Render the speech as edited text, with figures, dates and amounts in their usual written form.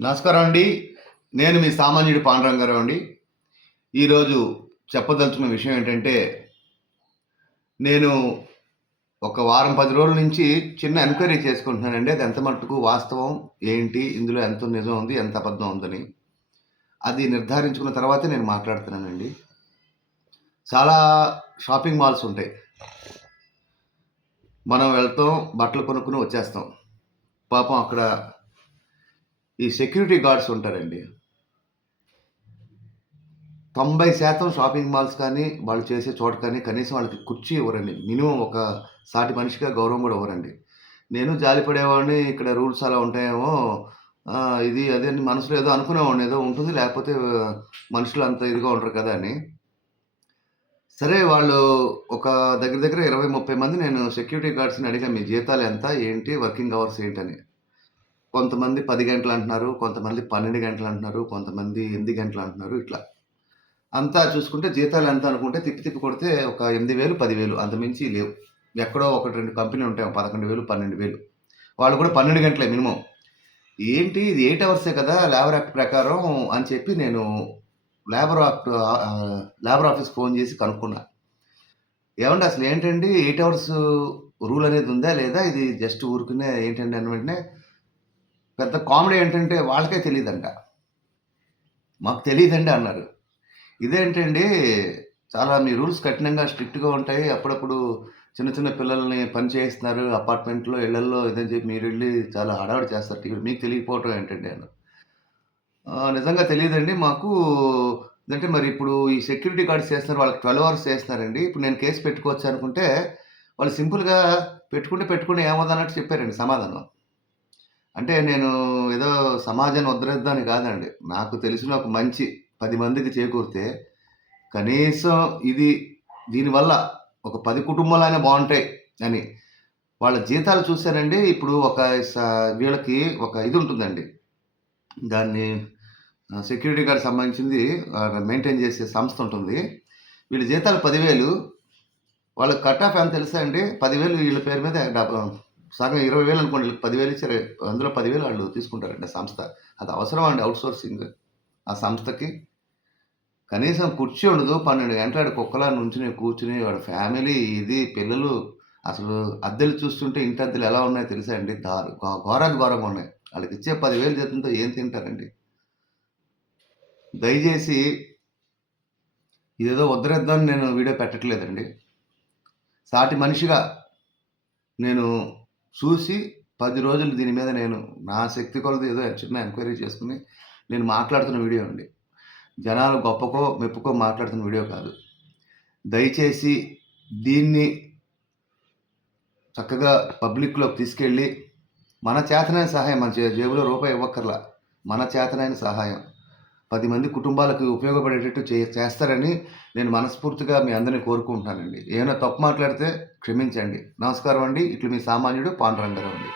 నమస్కారం అండి. నేను మీ సామాన్యుడు పాండురంగారావు అండి. ఈరోజు చెప్పదలుచుకున్న విషయం ఏంటంటే, నేను ఒక వారం, 10 రోజుల నుంచి చిన్న ఎంక్వైరీ చేసుకుంటున్నానండి. అది ఎంత మట్టుకు వాస్తవం, ఏంటి, ఇందులో ఎంత నిజం ఉంది, ఎంత అబద్ధం ఉందని. అది నిర్ధారించుకున్న తర్వాతే నేను మాట్లాడుతున్నానండి. చాలా షాపింగ్ మాల్స్ ఉంటాయి. మనం వెళ్తాం, బట్టలు కొనుక్కొని వచ్చేస్తాం. పాపం అక్కడ ఈ సెక్యూరిటీ గార్డ్స్ ఉంటారండి. 90% షాపింగ్ మాల్స్ కానీ, వాళ్ళు చేసే చోట కానీ కనీసం వాళ్ళకి కుర్చీ ఇవ్వరండి. మినిమమ్ ఒక సాటి మనిషిగా గౌరవం కూడా ఇవ్వరండి. నేను జాలిపడేవాడిని, ఇక్కడ రూల్స్ అలా ఉంటాయేమో, ఇది అదే అని మనసులో ఏదో అనుకునేవాడిని. ఏదో ఉంటుంది, లేకపోతే మనుషులు అంత ఇదిగా ఉండరు కదా అని. సరే వాళ్ళు ఒక దగ్గర దగ్గర 20, 30 మంది నేను సెక్యూరిటీ గార్డ్స్‌ని అడిగాను. మీ జీతాలు ఎంత? ఏంటి? వర్కింగ్ అవర్స్ ఏంటని. కొంతమంది 10 గంటలు అంటున్నారు, కొంతమంది 12 గంటలు అంటున్నారు, కొంతమంది 8 గంటలు అంటున్నారు ఇట్లా. అంతా చూసుకుంటే జీతాలు ఎంత అనుకుంటే తిప్పి తిప్పి కొడితే ఒక 8,000, 10,000 అంతకుమించి లేవు. ఎక్కడో 1, 2 కంపెనీలు ఉంటాయి. 11,000, 12,000 వాళ్ళు కూడా 12 గంటలే మినిమమ్. ఏంటి ఇది 8 అవర్సే కదా! లేబర్ యాక్ట్ ప్రకారం అని చెప్పి నేను లేబర్ ఆఫీస్‌కి ఫోన్ చేసి కనుక్కున్నా. ఏవండీ అసలు ఏంటండి 8 అవర్స్ రూల్ అనేది ఉందా? లేదా? ఇది జస్ట్ ఊరికనే ఏంటండి అన్న వెంటనే పెద్ద కామెడీ ఏంటంటే వాళ్ళకే తెలీదంట. మాకు తెలీదండి అన్నారు. ఇదేంటండి చాలా మీ రూల్స్ కఠినంగా స్ట్రిక్ట్‌గా ఉంటాయి. అప్పుడప్పుడు చిన్న చిన్న పిల్లల్ని పని చేయిస్తున్నారు అపార్ట్మెంట్‌లో, ఇళ్లల్లో ఇదని చెప్పి మీరెళ్లి చాలా హడావిడి చేస్తారు. మీకు తెలియకపోవటం ఏంటండి అన్నారు. నిజంగా తెలీదండి మాకు. అంటే మరి ఇప్పుడు ఈ సెక్యూరిటీ గార్డ్స్ చేస్తున్నారు. వాళ్ళకి 12 అవర్స్ చేస్తున్నారండి. ఇప్పుడు నేను కేస్ పెట్టుకోవచ్చా అనుకుంటే, వాళ్ళు సింపుల్‌గా పెట్టుకుంటే ఏమవుద్దన్నట్టు చెప్పారండి సమాధానం. అంటే నేను ఏదో సమాజాన్ని ఉద్ధరిద్దామని కాదండి. నాకు తెలిసిన ఒక మంచి 10 మందికి చేకూరితే, కనీసం దీనివల్ల ఒక 10 కుటుంబాలైనా బావుంటాయి అని. వాళ్ళ జీతాలు చూసానండి. ఇప్పుడు ఒక స వీళ్ళకి ఒక ఇది ఉంటుందండి. దాన్ని సెక్యూరిటీ గార్డ్ సంబంధించింది మెయింటైన్ చేసే సంస్థ ఉంటుంది. వీళ్ళ జీతాలు 10,000. వాళ్ళకి కట్ ఆఫ్ ఎంత తెలుసా అండి? 10,000 వీళ్ళ పేరు మీద సగం 20,000 అనుకోండి. వీళ్ళకి 10,000 ఇచ్చారు. అందులో 10,000 వాళ్ళు తీసుకుంటారండి ఆ సంస్థ. అది అవసరమా అండి ఔట్‌సోర్సింగ్ ఆ సంస్థకి? కనీసం కుర్చీ ఉండదు. 12 గంటలు ఆడ కుక్కలా నుంచుని, కూర్చుని వాడి ఫ్యామిలీ పిల్లలు అసలు అద్దెలు చూస్తుంటే ఇంటి అద్దెలు ఎలా ఉన్నాయో తెలుసా అండి? ఘోరాతి ఘోరంగా ఉన్నాయి. ఆళ్ళకిచ్చే 10,000 జీతంతో ఏం తింటారండి? దయచేసి ఇదేదో ఉద్ధరిద్దామని నేను వీడియో పెట్టట్లేదండి. సాటి మనిషిగా నేను చూసి 10 రోజులు దీని మీద నేను నా శక్తి కొలది ఏదో చిన్న ఎంక్వైరీ చేసుకొని నేను మాట్లాడుతున్న వీడియో అండి. జనాలు గొప్పకో, మెప్పుకో మాట్లాడుతున్న వీడియో కాదు. దయచేసి దీన్ని చక్కగా పబ్లిక్‌లోకి తీసుకెళ్ళి మన చేతనైన సహాయం మన జేబులో రూపాయి ఇవ్వక్కర్లా. మన చేతనైన సహాయం 10 మంది కుటుంబాలకు ఉపయోగపడేటట్టు చేస్తారని నేను మనస్ఫూర్తిగా మీ అందరిని కోరుకుంటున్నానండి. ఏమైనా తప్పు మాట్లాడితే క్షమించండి. నమస్కారం అండి. ఇట్లు మీ సామాన్యుడు పాండురంగారావు అండి.